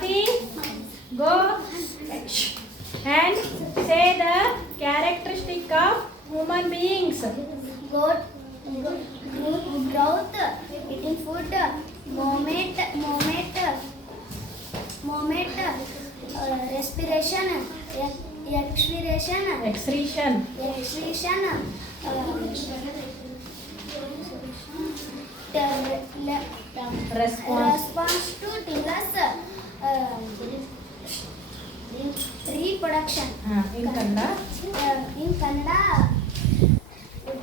Swati, go and say the characteristic of human beings. Growth, eating food, moment, respiration, Excretion. response to stimulus, reproduction. In Kannada. In Kannada,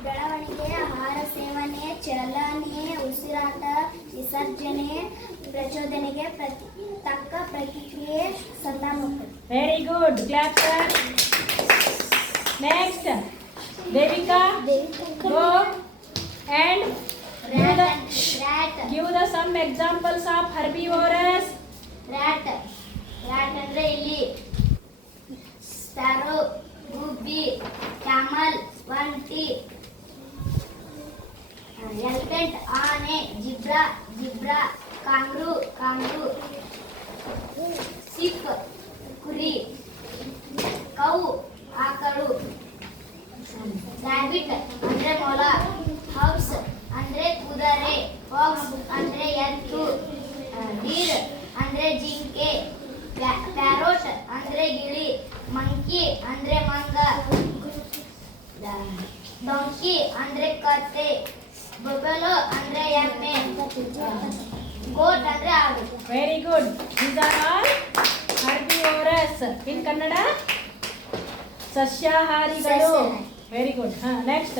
ಬೆಳವಣಿಗೆ, ಆಹಾರ ಸೇವನೆ, ಚಲನೆ, ಉಸಿರಾಟ, ವಿಸರ್ಜನೆ, ಪ್ರಚೋದನೆಗೆ ತಕ್ಕ ಪ್ರತಿಕ್ರಿಯೆ ಸಂತಾನೋತ್ಪತ್ತಿ. Very good. Clap, sir. Next, Devika, go and give the some examples of herbivores. rat ಅಂದ್ರೆ ಇಲ್ಲಿ ಸ್ಪ್ಯಾರೋ, ಗುಬ್ಬಿ, ಕ್ಯಾಮಲ್, ಒಂಟಿ, ಎಲಿಫೆಂಟ್ ಆನೆ, ಜಿಬ್ರಾ, ಕಾಂಗ್ರೂ, ಸಿಪ್ ಕುರಿ, ಕೌ ಆಕಳು, ರ್ಯಾಬಿಟ್ ಅಂದ್ರೆ ಮೊಲ, ಹೌಸ್ ಅಂದ್ರೆ ಕುದುರೆ, ಫಾಕ್ಸ್ ಅಂದ್ರೆ ಎತ್ತು, ಡೀರ್ ಅಂದ್ರೆ ಜಿಂಕೆ, ಪ್ಯಾರೋಟ್ ಅಂದ್ರೆ ಗಿಳಿ, ಮಂಕಿ ಅಂದ್ರೆ ಮಂಗ, ಡಾಂಕಿ ಅಂದ್ರೆ ಕತ್ತೆ, ಬಫೆಲೋ ಅಂದ್ರೆ ಎಮ್ಮೆ, ಗೋಟ್ ಅಂದ್ರೆ ಆಡು. Very good. These are all herbivores. In Kannada, ಸಸ್ಯಾಹಾರಿಗಳು. Very good. Next.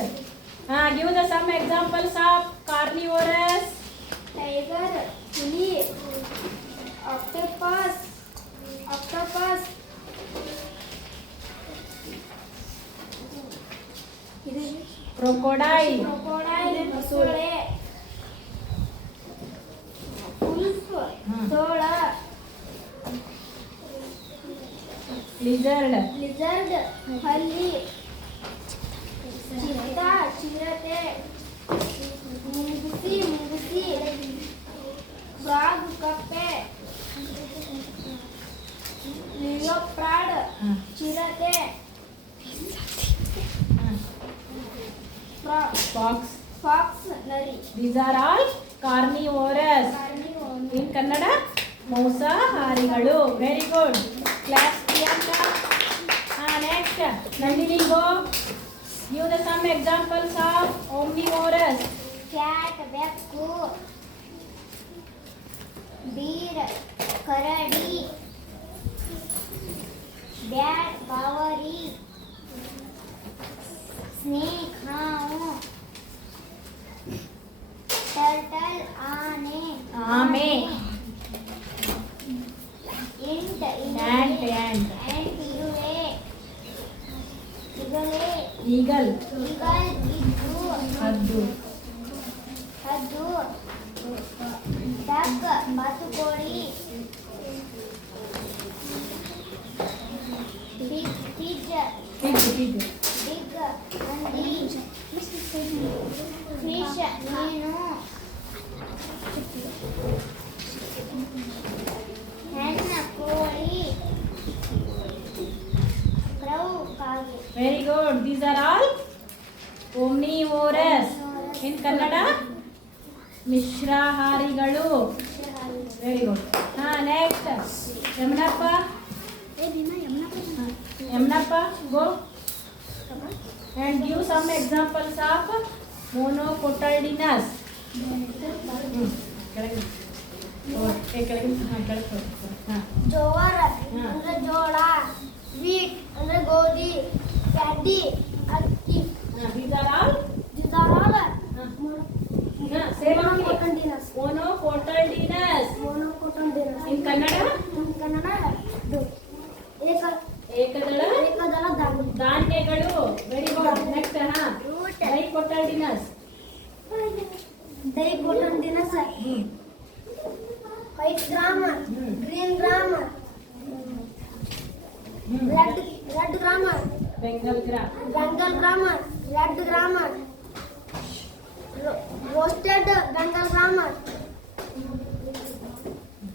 Give the some examples of carnivores. Tiger, ಹುಲಿ, ಆಕ್ಟೋಪಸ್, Crocodile. ಮೊಸಳೆ, ಉಲ್ಫ್, ತೋಳ, Lizard. ಲಿಜರ್ಡ್, ಹಲ್ಲಿ, ಚಿರತೆ, ಮುಂಗುಸಿ, ಫ್ರಾಗ್, ಕಪ್ಪೆ, ಲಿಯೋಪ್ರಾಡ್, ಚಿರತೆ, ಫಾಕ್ಸ್, ನರಿ. These are all carnivores. In Kannada, ಮಾಂಸಾಹಾರಿಗಳು. Very good. Class Priyanka. Next, Nandini, go. Give the some examples of omnivores. Cat, ಬೆಕ್ಕು, beer, ಕರಡಿ, bat, ಬಾವರಿ, snake, ಹಾವು, ಟರ್ಟಲ್, ಆಮೆ, ಇಂಟ್, Eagle. ಹದ್ದು, ಡಕ್, ಬಾತುಕೋಳಿ, ಪಿಗ್, ಹಂದಿ, ಫಿಶ್, ಮೀನು, ಹೆಣ್ಣ, ಕೋಳಿ, ಕ್ರೌ, ಕಾಗೆ. Very good. These are all omnivores. In Kannada, ಮಿಶ್ರಾಹಾರಿಗಳು. Very good. Next, Yamunappa. Yamunappa, go and give some examples of monocotyledonous. Jowar ಅಂದ್ರೆ ಜೋಳ, ವೀಟ್ ಅಂದ್ರೆ ಗೋಧಿ, ಪ್ಯಾಡಿ, ಅಕ್ಕಿ. These are all monocotyledonous. In Kannada, ಏಕದಳ ಧಾನ್ಯಗಳು. Very good. Next, dicotyledonous. White ಗ್ರಾಮ, green ಗ್ರಾಮ, red ಗ್ರಾಮ, ಬೆಂಗಲ್ ಗ್ರಾಮ, ರೆಡ್ ಗ್ರಾಮ, ರೋಸ್ಟೆಡ್ ಬೆಂಗಲ್ ಗ್ರಾಮ,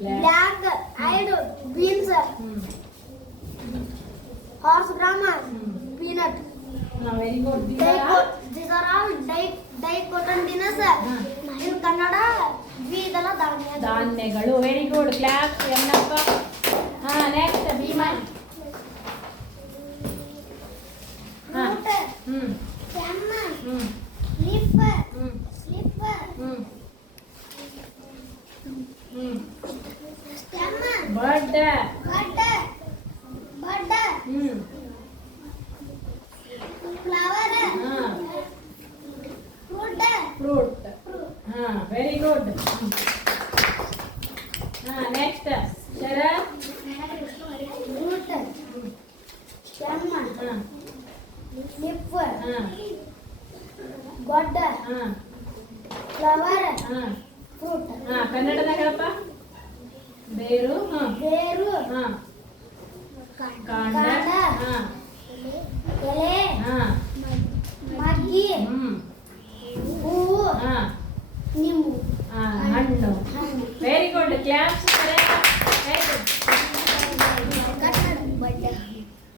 ಬ್ಲ್ಯಾಕ್ ಐಡ್ ಇದು beans hmm horse grammar peanut very good these are all dicotyledonous in Kannada ದ್ವಿದಳ ಧಾನ್ಯ ಧಾನ್ಯಗಳು ವೆರಿ ಗುಡ್ ಕ್ಲಾಪ್ ಎನ್ನಪ್ಪ ಹಾ ನೆಕ್ಸ್ಟ್ ಭೀಮಾ ಹಾ ಹ್ಮ್ stem ಹ್ಮ್ leaf ಹ್ಮ್ slip ಹ್ಮ್ ಹ್ಮ್ stem ಬರ್ಡ್ bud ಹ್ಮ್ flower ಹಾ fruit ಫ್ರೂಟ್ ಹಾ ವೆರಿ ಗುಡ್ ಹಾ ನೆಕ್ಸ್ಟ್ ಶರತ್ root stem ಹಾ leaf ಹಾ bud ಹಾ flower ಹಾ fruit ಹಾ ಕನ್ನಡದಾಗ ಹೇಳಪ್ಪ ಬೇರು ಹಾ ಬೇರು ಹಾ ಕಾಂಡ ಕಾಂಡ ಹಾ ಎಲೆ ಹಾ ಮಗ್ಗಿ ಹ್ಮ್ ಹೂವು ಹಾ ನಿಂಬು ಹಣ್ಣು ವೆರಿ ಗುಡ್ ಕ್ಲಾಪ್ಸ್